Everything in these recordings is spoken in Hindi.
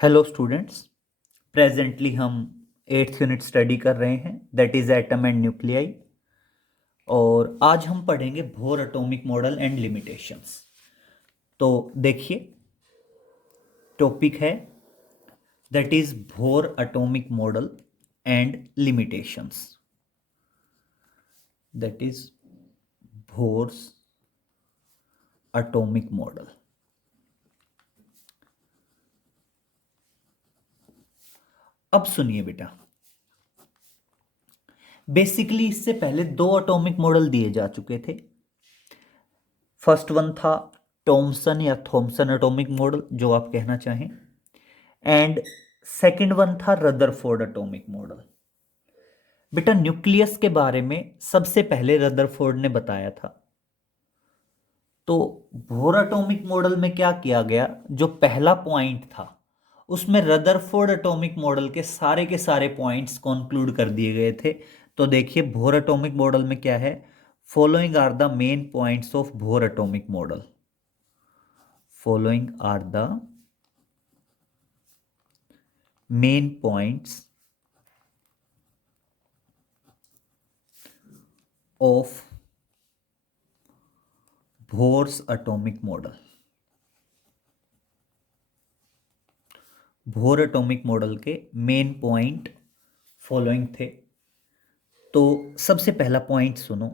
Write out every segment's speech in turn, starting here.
Hello students. प्रेजेंटली हम 8th यूनिट स्टडी कर रहे हैं, that is atom and nuclei. और आज हम पढ़ेंगे bore atomic model and limitations. तो देखिए, टॉपिक है that is bore atomic model and limitations. That is bourse atomic model. अब सुनिए बेटा, बेसिकली इससे पहले दो एटॉमिक मॉडल दिए जा चुके थे। फर्स्ट वन था टॉमसन या थॉमसन एटॉमिक मॉडल, जो आप कहना चाहें, एंड सेकंड वन था रदरफोर्ड एटॉमिक मॉडल। बेटा, न्यूक्लियस के बारे में सबसे पहले रदरफोर्ड ने बताया था। तो बोर एटॉमिक मॉडल में क्या किया गया, जो पहला पॉइंट था उसमें रदरफोर्ड एटॉमिक मॉडल के सारे पॉइंट्स कंक्लूड कर दिए गए थे। तो देखिए, बोर एटॉमिक मॉडल में क्या है, following are the main points of Bohr atomic model. Following are the main points of Bohr's atomic model. Bohr atomic model के मेन पॉइंट फॉलोइंग थे। तो सबसे पहला पॉइंट सुनो।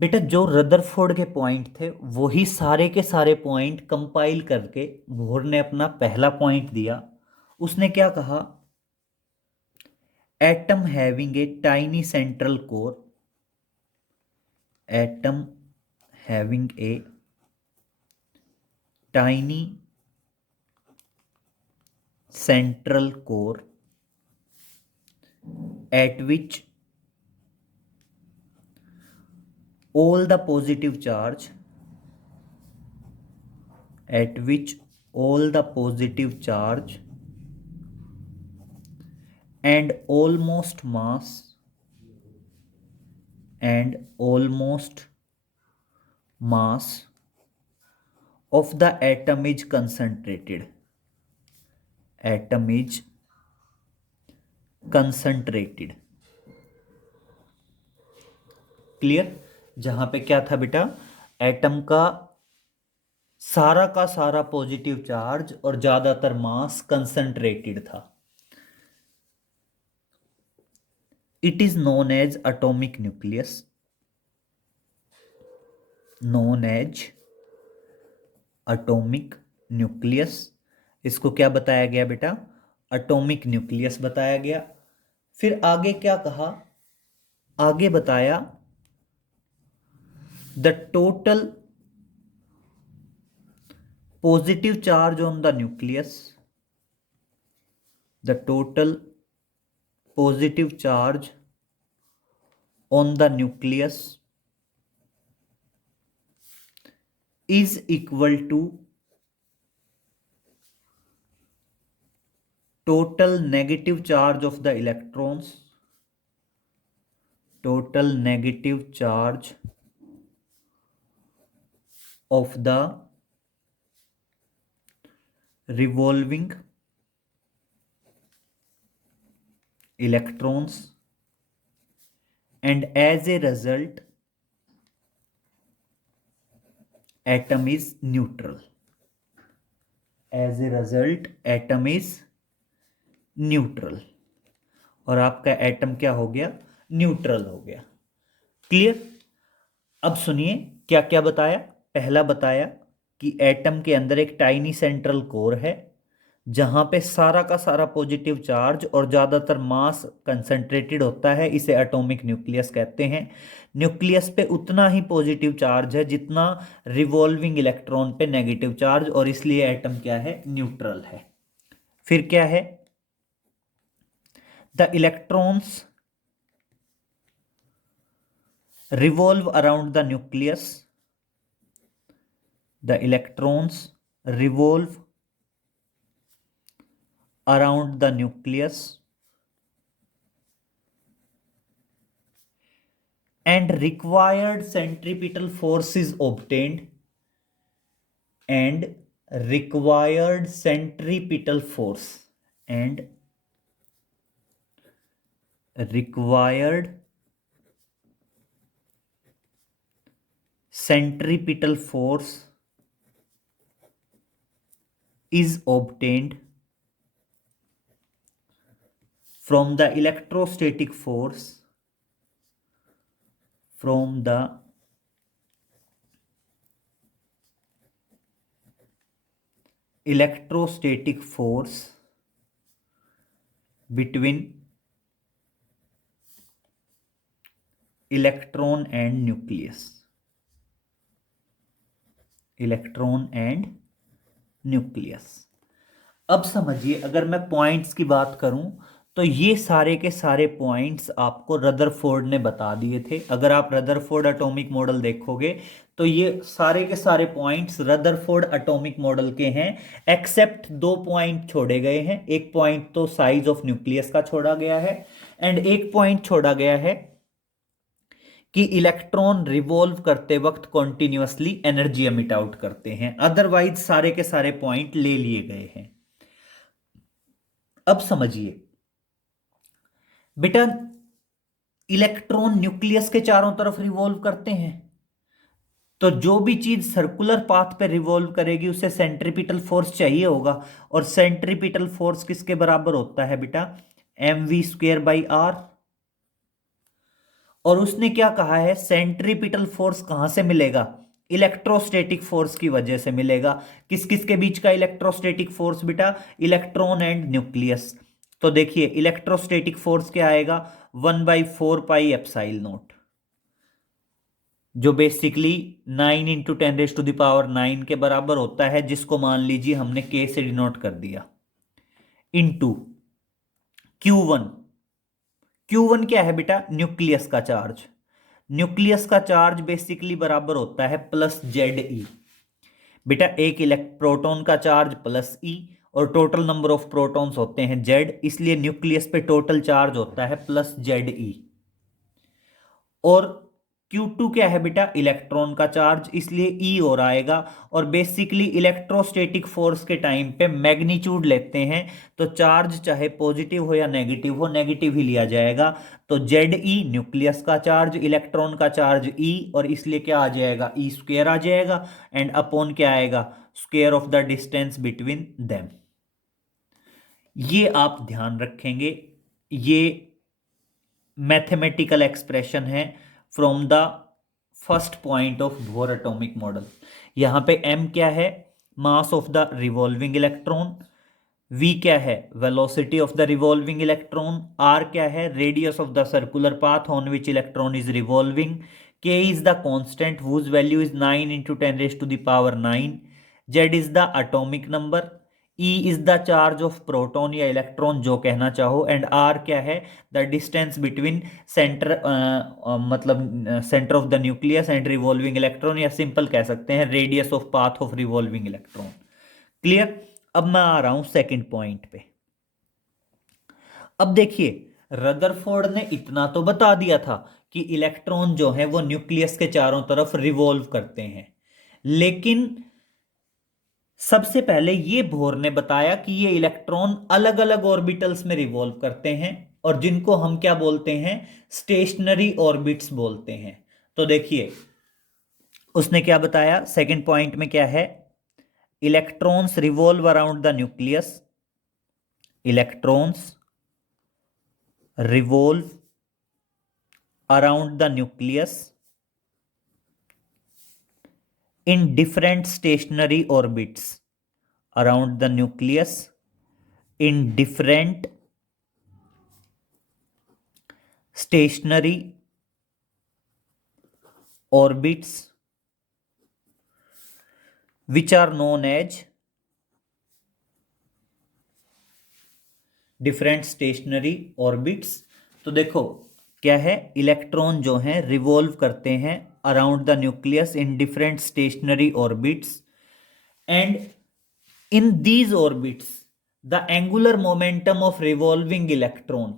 बेटा, जो रदरफोर्ड के पॉइंट थे वही सारे के सारे पॉइंट कंपाइल करके बोर ने अपना पहला पॉइंट दिया। उसने क्या कहा, atom having a tiny central core. Atom having a tiny central core at which all the positive charge at which all the positive charge and almost mass and almost mass of the atom is concentrated. Atom is concentrated. Clear? जहां पे क्या था बेटा, एटम का सारा पॉजिटिव चार्ज और ज्यादातर मास कंसंट्रेटेड था। It is known as atomic nucleus. Known as atomic nucleus. इसको क्या बताया गया बेटा, एटॉमिक न्यूक्लियस बताया गया। फिर आगे क्या कहा, आगे बताया the total positive charge on the nucleus. The total positive charge on the nucleus is equal to total negative charge of the electrons. Total negative charge of the revolving electrons, and as a result atom is neutral. As a result atom is neutral, और आपका एटम क्या हो गया, न्यूट्रल हो गया। क्लियर? अब सुनिए क्या क्या बताया। पहला बताया कि एटम के अंदर एक टाइनी सेंट्रल कोर है जहां पे सारा का सारा पॉजिटिव चार्ज और ज्यादातर मास कंसंट्रेटेड होता है, इसे एटॉमिक न्यूक्लियस कहते हैं। न्यूक्लियस पे उतना ही पॉजिटिव चार्ज है जितना रिवॉल्विंग इलेक्ट्रॉन पे नेगेटिव चार्ज, और इसलिए एटम क्या है, न्यूट्रल है। फिर क्या है, the electrons revolve around the nucleus. The electrons revolve around the nucleus and required centripetal force is obtained. and required centripetal force and required centripetal force is obtained from the electrostatic force from the electrostatic force between electron and nucleus electron and nucleus. अब समझिए, अगर मैं पॉइंट्स की बात करूं तो ये सारे के सारे पॉइंट्स आपको रदरफोर्ड ने बता दिए थे। अगर आप रदरफोर्ड एटॉमिक मॉडल देखोगे तो ये सारे के सारे पॉइंट्स रदरफोर्ड एटॉमिक मॉडल के हैं, एक्सेप्ट दो पॉइंट छोड़े गए हैं। एक पॉइंट तो साइज ऑफ न्यूक्लियस का छोड़ा गया है एंड एक पॉइंट छोड़ा गया है कि इलेक्ट्रॉन रिवॉल्व करते वक्त कॉन्टिन्यूअसली एनर्जी एमिट आउट करते हैं। अदरवाइज सारे के सारे पॉइंट ले लिए गए हैं। अब समझिए बेटा, इलेक्ट्रॉन न्यूक्लियस के चारों तरफ रिवॉल्व करते हैं, तो जो भी चीज सर्कुलर पाथ पे रिवॉल्व करेगी उसे सेंट्रीपिटल फोर्स चाहिए होगा। और सेंट्रीपिटल फोर्स किसके बराबर होता है बेटा? mv²/r। और उसने क्या कहा है, सेंट्रीपिटल फोर्स कहां से मिलेगा? इलेक्ट्रोस्टैटिक फोर्स की वजह से मिलेगा। किस किस के बीच का इलेक्ट्रोस्टैटिक फोर्स बेटा? Electron and nucleus. तो देखिए इलेक्ट्रोस्टैटिक फोर्स क्या आएगा? 1/4πε0, जो बेसिकली 9 × 10⁻⁹ के बराबर होता है, जिसको मान लीजिए हमने k से डिनोट कर दिया, इनटू Q1। Q1 क्या है बेटा? न्यूक्लियस का चार्ज। न्यूक्लियस का चार्ज बेसिकली बराबर होता है +ZE। बेटा एक प्रोटॉन का चार्ज +E और टोटल नंबर ऑफ प्रोटॉन्स होते हैं Z, इसलिए न्यूक्लियस पे टोटल चार्ज होता है +ZE। और Q2 क्या है बेटा? इलेक्ट्रॉन का चार्ज, इसलिए E और आएगा। और बेसिकली इलेक्ट्रोस्टैटिक फोर्स के टाइम पे मैग्नीट्यूड लेते हैं, तो चार्ज चाहे पॉजिटिव हो या नेगेटिव हो, नेगेटिव ही लिया जाएगा। तो ZE न्यूक्लियस का चार्ज, इलेक्ट्रॉन का चार्ज E, और इसलिए क्या आ जाएगा? E² आ जाएगा एंड अपॉन क्या आएगा? Square of the distance between them. ये आप ध्यान रखेंगे, ये मैथमेटिकल एक्सप्रेशन है from the first point of Bohr atomic model. यहां पे m क्या है? Mass of the revolving electron. v क्या है? Velocity of the revolving electron. r क्या है? Radius of the circular path on which electron is revolving. k is the constant whose value is 9 × 10⁹ z is the atomic number. E is the charge of proton या इलेक्ट्रॉन, जो कहना चाहो। एंड R क्या है? द डिस्टेंस बिटवीन सेंटर, मतलब centre of the nucleus and revolving electron, या सिंपल कह सकते हैं radius of path of revolving electron. Clear? अब मैं आ रहा हूं सेकंड पॉइंट पे। अब देखिए, रदरफोर्ड ने इतना तो बता दिया था कि इलेक्ट्रॉन जो है वो न्यूक्लियस के चारों तरफ रिवॉल्व करते हैं, लेकिन सबसे पहले ये बोर ने बताया कि ये इलेक्ट्रॉन अलग अलग ऑर्बिटल्स में रिवॉल्व करते हैं, और जिनको हम क्या बोलते हैं? स्टेशनरी ऑर्बिट्स बोलते हैं। तो देखिए उसने क्या बताया सेकंड पॉइंट में, क्या है? Electrons revolve around the nucleus. Electrons revolve around the nucleus in different stationary orbits around the nucleus in different stationary orbits which are known as different stationary orbits। तो देखो क्या है, इलेक्ट्रॉन जो हैं रिवॉल्व करते हैं around the nucleus in different stationary orbits, and in these orbits the angular momentum of revolving electron.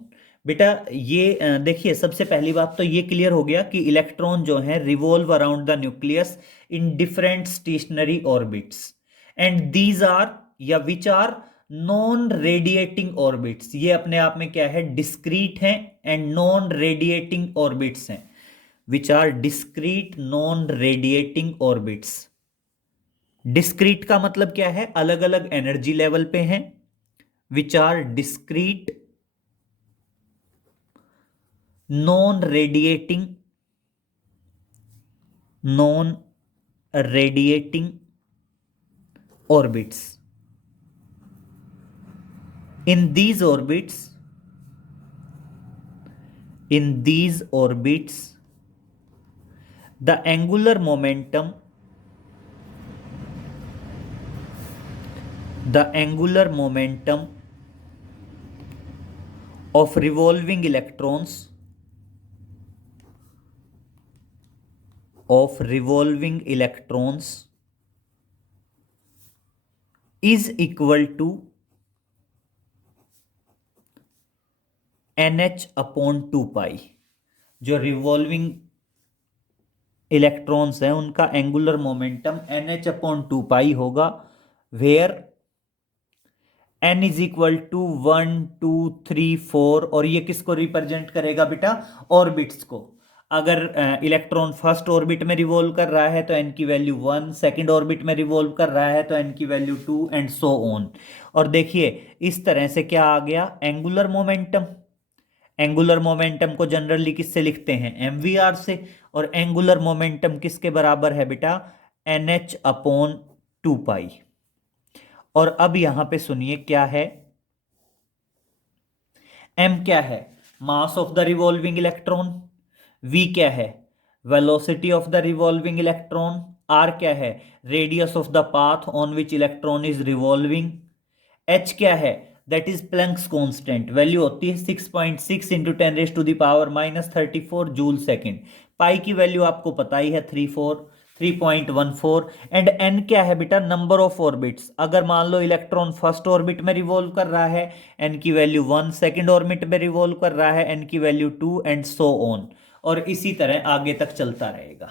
बेटा ये देखिए, सबसे पहली बात तो ये क्लियर हो गया कि इलेक्ट्रॉन जो है revolve around the nucleus in different stationary orbits. And these are या which are non radiating orbits. ये अपने आप में क्या है, डिस्क्रीट हैं एंड नॉन रेडिएटिंग ऑर्बिट्स हैं, which are discrete non radiating orbits. Discrete का मतलब क्या है, अलग अलग एनर्जी लेवल पे हैं, which are discrete non radiating orbits. In these orbits the angular momentum of revolving electrons is equal to nh upon 2 pi. जो रिवॉल्विंग इलेक्ट्रॉन्स हैं उनका angular momentum nh upon 2 pi होगा, where n is equal to 1 2 3 4। और ये किसको रिप्रेजेंट करेगा बेटा, ऑर्बिट्स को। अगर इलेक्ट्रॉन फर्स्ट ऑर्बिट में रिवॉल्व कर रहा है तो n की वैल्यू 1, सेकंड ऑर्बिट में रिवॉल्व कर रहा है तो n की वैल्यू 2 एंड सो ऑन। और देखिए इस तरह से क्या आ गया, एंगुलर मोमेंटम। एंगुलर मोमेंटम को जनरली किससे लिखते हैं, mvr से। और एंगुलर मोमेंटम किसके बराबर है बेटा, nh अपॉन 2 पाई। और अब यहां पे सुनिए क्या है, m क्या है, mass of the revolving electron, v क्या है, velocity of the revolving electron, r क्या है, radius of the path on which electron is revolving, h क्या है, that is Planck's constant, value होती है 6.6 इंटू 10⁻⁻34 जूल सेकेंड। पाई की वैल्यू आपको पता ही है 3.14। एंड n क्या है बेटा, नंबर ऑफ ऑर्बिट्स। अगर मान लो इलेक्ट्रॉन फर्स्ट ऑर्बिट में रिवॉल्व कर रहा है, n की वैल्यू 1, सेकंड ऑर्बिट में रिवॉल्व कर रहा है, n की वैल्यू 2 एंड सो ऑन। और इसी तरह आगे तक चलता रहेगा।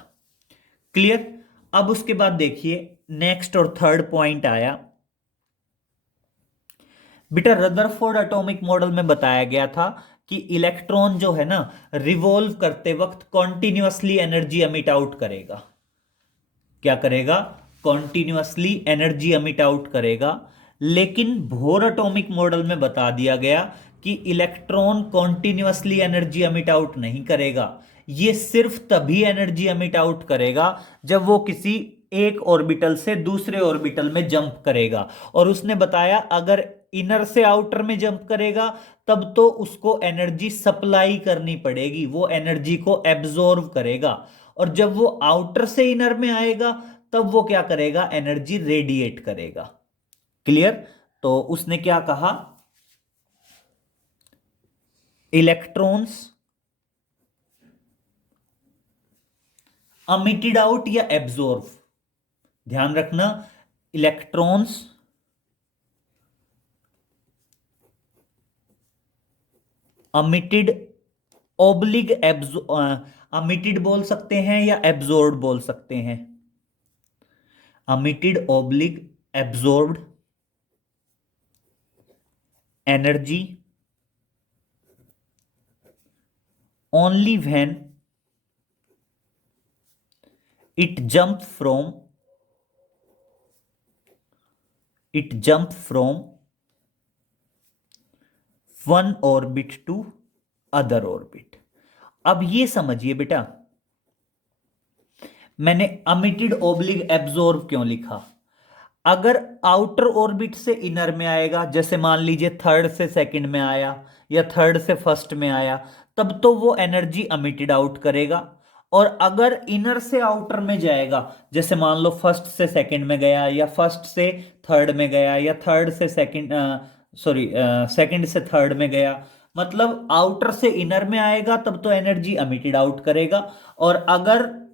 क्लियर। अब उसके बाद देखिए नेक्स्ट और थर्ड पॉइंट आया बेटा, रदरफोर्ड एटॉमिक मॉडल में बताया गया था कि इलेक्ट्रॉन जो है ना रिवॉल्व करते वक्त कॉन्टिन्यूअसली एनर्जी एमिट आउट करेगा। क्या करेगा, कॉन्टिन्यूअसली एनर्जी एमिट आउट करेगा। लेकिन बोर एटॉमिक मॉडल में बता दिया गया कि electron continuously energy emit out नहीं करेगा। ये सिर्फ तभी एनर्जी एमिट आउट करेगा जब वो किसी एक ऑर्बिटल से दूसरे ऑर्बिटल में जंप करेगा। और उसने बताया अगर इनर से आउटर में जंप करेगा तब तो उसको एनर्जी सप्लाई करनी पड़ेगी, वो एनर्जी को एब्जॉर्व करेगा। और जब वो आउटर से इनर में आएगा तब वो क्या करेगा, एनर्जी रेडिएट करेगा। क्लियर। तो उसने क्या कहा, इलेक्ट्रॉन्स अमिटेड आउट या एब्जॉर्व, ध्यान रखना, इलेक्ट्रॉन्स अमिटेड ओब्लिग अमिटेड बोल सकते हैं या एब्जॉर्ब बोल सकते हैं, अमिटेड ओब्लिग absorbed energy only when it jumped from one orbit to other orbit। अब ये समझिए बेटा, मैंने अमिटेड ओब्लिग एब्जॉर्ब क्यों लिखा। अगर आउटर ऑर्बिट से इनर में आएगा, जैसे मान लीजिए थर्ड से सेकंड में आया या थर्ड से फर्स्ट में आया, तब तो वो एनर्जी अमिटेड आउट करेगा। और अगर इनर से आउटर में जाएगा, जैसे मान लो फर्स्ट से सेकंड में गया या फर्स्ट से थर्ड में गया या थर्ड से सेकंड सेकंड से थर्ड में गया, मतलब आउटर से इनर में आएगा तब तो एनर्जी अमिटेड आउट करेगा। और अगर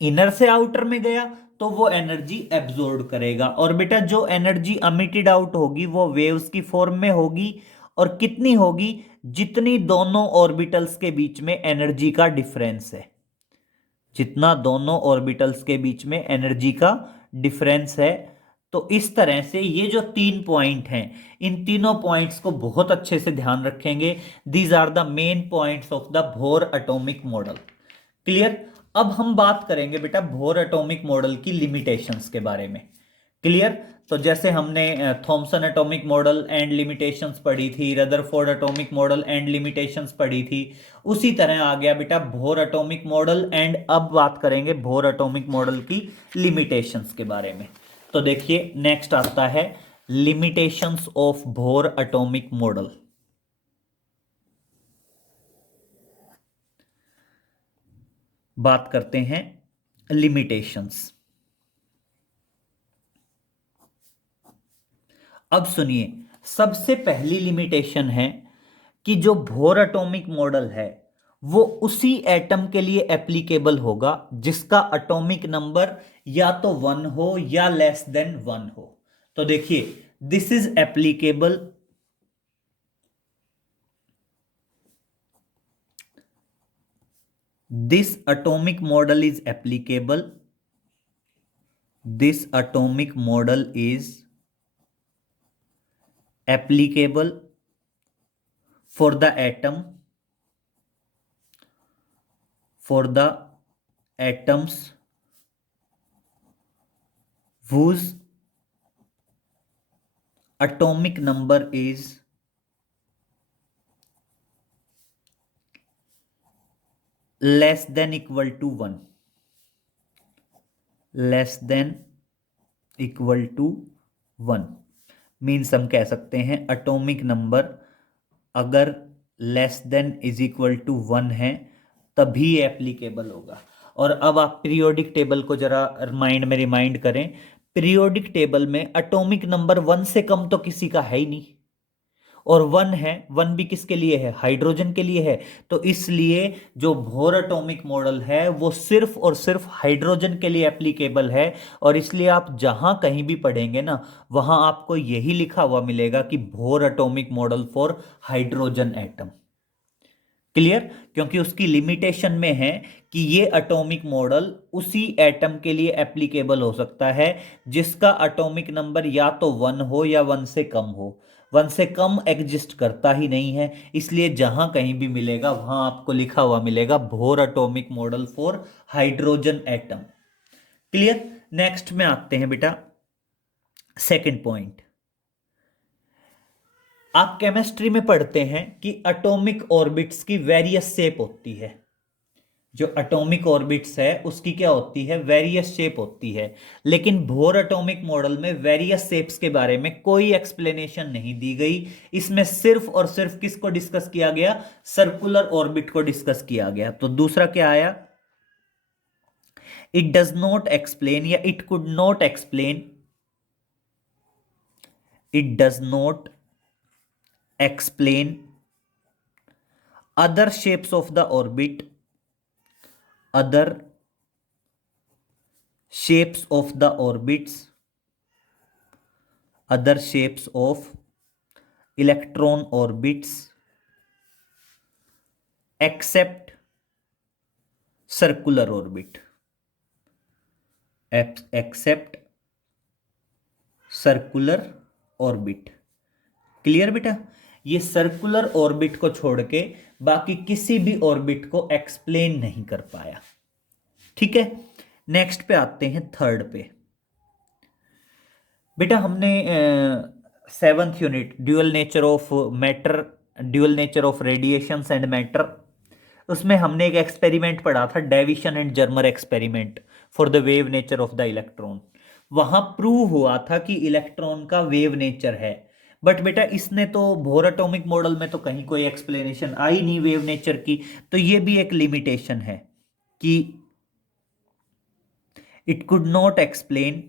इनर से आउटर में गया तो वो एनर्जी एब्जॉर्ब करेगा। और बेटा जो एनर्जी अमिटेड आउट होगी वो वेव्स की फॉर्म में होगी। और कितनी होगी, जितनी दोनों ऑर्बिटल्स के बीच में एनर्जी का डिफरेंस है, जितना दोनों ऑर्बिटल्स के बीच में एनर्जी का डिफरेंस है। तो इस तरह से ये जो 3 पॉइंट हैं, इन तीनों पॉइंट्स को बहुत अच्छे से ध्यान रखेंगे। These are the main points of the Bohr atomic model. Clear. अब हम बात करेंगे बेटा बोर एटॉमिक मॉडल की लिमिटेशंस के बारे में। क्लियर। तो जैसे हमने Thomson atomic model and limitations पढ़ी थी, Rutherford atomic model and limitations पढ़ी थी, उसी तरह आ गया बेटा बोर एटॉमिक मॉडल। एंड अब बात करेंगे बोर एटॉमिक मॉडल की लिमिटेशंस के बारे में। तो देखिए नेक्स्ट आता है limitations of Bohr atomic model. बात करते हैं लिमिटेशंस। अब सुनिए, सबसे पहली लिमिटेशन है कि जो बोर एटॉमिक मॉडल है वो उसी एटम के लिए एप्लीकेबल होगा जिसका एटॉमिक नंबर या तो 1 हो या लेस देन 1 हो। तो देखिए this is applicable this atomic model is applicable, this atomic model is applicable for the atom, for the atoms whose atomic number is less than equal to 1, less than equal to 1 means हम कह सकते हैं एटॉमिक नंबर अगर less than is equal to 1 है तभी एप्लीकेबल होगा। और अब आप पीरियोडिक टेबल को जरा माइंड में रिमाइंड करें। पीरियोडिक टेबल में एटॉमिक नंबर 1 से कम तो किसी का है ही नहीं, और 1 है, 1 भी किसके लिए है, हाइड्रोजन के लिए है। तो इसलिए जो बोर एटॉमिक मॉडल है वो सिर्फ और सिर्फ हाइड्रोजन के लिए एप्लीकेबल है। और इसलिए आप जहां कहीं भी पढ़ेंगे ना वहां आपको यही लिखा हुआ मिलेगा कि bore atomic model for hydrogen atom. Clear. क्योंकि उसकी लिमिटेशन में है कि ये एटॉमिक मॉडल उसी एटम के लिए एप्लीकेबल हो सकता है जिसका एटॉमिक नंबर या तो 1 हो या 1 से कम हो। 1 से कम एग्जिस्ट करता ही नहीं है, इसलिए जहां कहीं भी मिलेगा वहां आपको लिखा हुआ मिलेगा bore atomic model for hydrogen atom. Clear. Next में आते हैं बेटा सेकंड पॉइंट। आप केमिस्ट्री में पढ़ते हैं कि एटॉमिक ऑर्बिट्स की वेरियस शेप होती है। जो एटॉमिक ऑर्बिट्स है उसकी क्या होती है, वेरियस शेप होती है। लेकिन बोर एटॉमिक मॉडल में वेरियस शेप्स के बारे में कोई एक्सप्लेनेशन नहीं दी गई। इसमें सिर्फ और सिर्फ किसको डिस्कस किया गया, सर्कुलर ऑर्बिट को डिस्कस किया गया। तो दूसरा क्या आया, इट डज नॉट एक्सप्लेन या it could not explain, it does not explain other shapes of the orbit, other shapes of the orbits, other shapes of electron orbits except circular orbit, except circular orbit। Clear बेटा। ये सर्कुलर ऑर्बिट को छोड़ के बाकी किसी भी ऑर्बिट को एक्सप्लेन नहीं कर पाया। ठीक है। नेक्स्ट पे आते हैं थर्ड पे। बेटा हमने 7th unit dual nature of matter, dual nature of radiations and matter, उसमें हमने एक एक्सपेरिमेंट पढ़ा था, Davisson and Germer experiment for the wave nature of the electron. वहां प्रूव हुआ था कि इलेक्ट्रॉन का वेव नेचर है। बट बेटा इसने तो बोर एटॉमिक मॉडल में तो कहीं कोई एक्सप्लेनेशन आई नहीं वेव नेचर की। तो ये भी एक लिमिटेशन है कि it could not explain,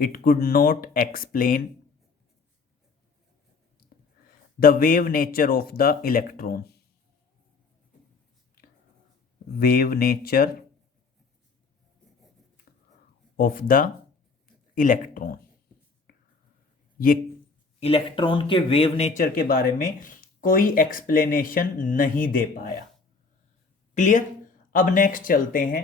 it could not explain the wave nature of the electron, wave nature of the electron. ये इलेक्ट्रॉन के वेव नेचर के बारे में कोई एक्सप्लेनेशन नहीं दे पाया। क्लियर। अब नेक्स्ट चलते हैं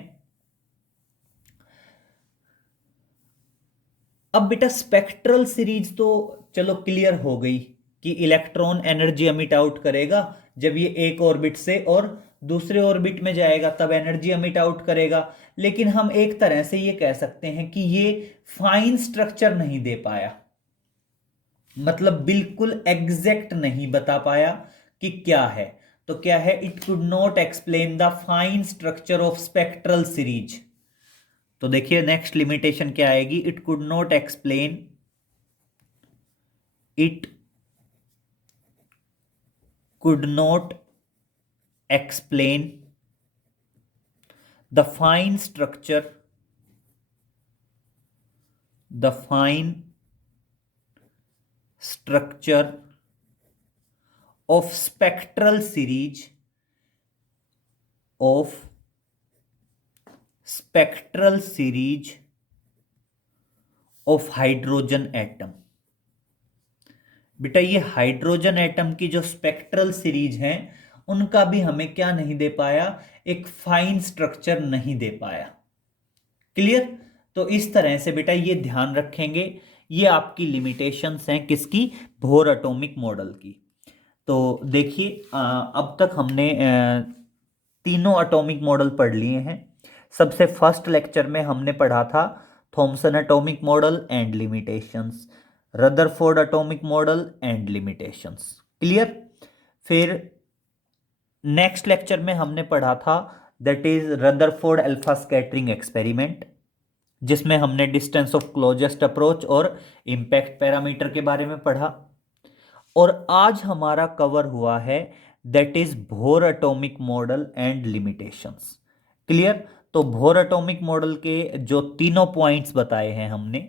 अब बेटा स्पेक्ट्रल सीरीज तो चलो क्लियर हो गई कि इलेक्ट्रॉन एनर्जी एमिट आउट करेगा जब ये एक ऑर्बिट से और दूसरे ऑर्बिट में जाएगा तब एनर्जी एमिट आउट करेगा। लेकिन हम एक तरह से ये कह सकते हैं कि ये फाइन स्ट्रक्चर नहीं दे पाया, मतलब बिल्कुल एग्जैक्ट नहीं बता पाया कि क्या है। तो क्या है, it could not explain the fine structure of spectral series. तो देखिए नेक्स्ट लिमिटेशन क्या आएगी, it could not explain, it could not explain the fine structure, the fine structure of spectral series of spectral series of hydrogen atom। बेटा ये हाइड्रोजन एटम की जो स्पेक्ट्रल सीरीज हैं उनका भी हमें क्या नहीं दे पाया, एक फाइन स्ट्रक्चर नहीं दे पाया। क्लियर। तो इस तरह से बेटा ये ध्यान रखेंगे, ये आपकी लिमिटेशंस हैं किसकी, बोहर एटॉमिक मॉडल की। तो देखिए अब तक हमने तीनों एटॉमिक मॉडल पढ़ लिए हैं। सबसे फर्स्ट लेक्चर में हमने पढ़ा था Thomson atomic model and limitations, Rutherford atomic model and limitations. Clear. फिर नेक्स्ट लेक्चर में हमने पढ़ा था that is Rutherford alpha scattering experiment, जिसमें हमने डिस्टेंस ऑफ क्लोजेस्ट अप्रोच और इम्पैक्ट पैरामीटर के बारे में पढ़ा। और आज हमारा कवर हुआ है that is Bohr atomic model and limitations. Clear. तो बोहर एटॉमिक मॉडल के जो तीनों पॉइंट्स बताए हैं हमने,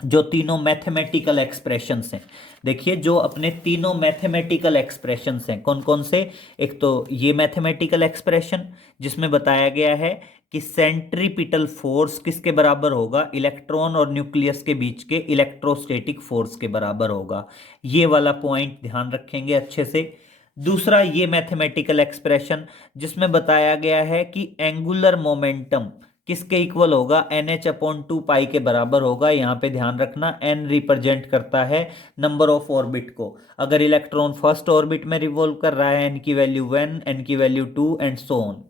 जो तीनों मैथमेटिकल एक्सप्रेशंस हैं, देखिए जो अपने तीनों मैथमेटिकल एक्सप्रेशंस हैं कौन कौन से, एक तो ये मैथमेटिकल एक्सप्रेशन जिसमें बताया गया है कि सेंट्रीपिटल फोर्स किसके बराबर होगा, इलेक्ट्रॉन और न्यूक्लियस के बीच के इलेक्ट्रोस्टैटिक फोर्स के बराबर होगा। ये वाला पॉइंट ध्यान रखेंगे अच्छे से। दूसरा ये मैथमेटिकल एक्सप्रेशन जिसमें बताया गया है कि एंगुलर मोमेंटम किसके इक्वल होगा, NH/2 पाई के बराबर होगा। यहाँ पे ध्यान रखना n रिप्रेजेंट करता है नंबर ऑफ ऑर्बिट को। अगर इलेक्ट्रॉन फर्स्ट ऑर्बिट में रिवॉल्व कर रहा है n की वैल्यू 1, n की value 2 and so on.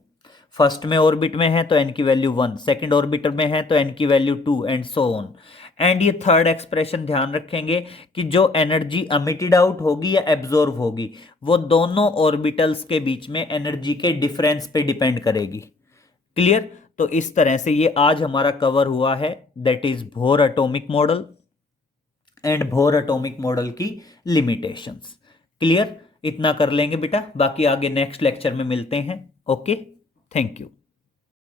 First में ऑर्बिट में है तो n की वैल्यू 1, सेकंड ऑर्बिट में है तो n की value 2 and so on. And ये थर्ड एक्सप्रेशन ध्यान रखेंगे कि जो एनर्जी एमिटेड आउट होगी या एब्जॉर्ब होगी वो दोनों ऑर्बिटल्स के बीच में एनर्जी के डिफरेंस पे डिपेंड करेगी। क्लियर। तो इस तरह से ये आज हमारा कवर हुआ है that is Bohr atomic model and Bohr atomic model की लिमिटेशंस। क्लियर। इतना कर लेंगे बेटा, बाकी आगे नेक्स्ट लेक्चर में मिलते हैं। Okay, thank you.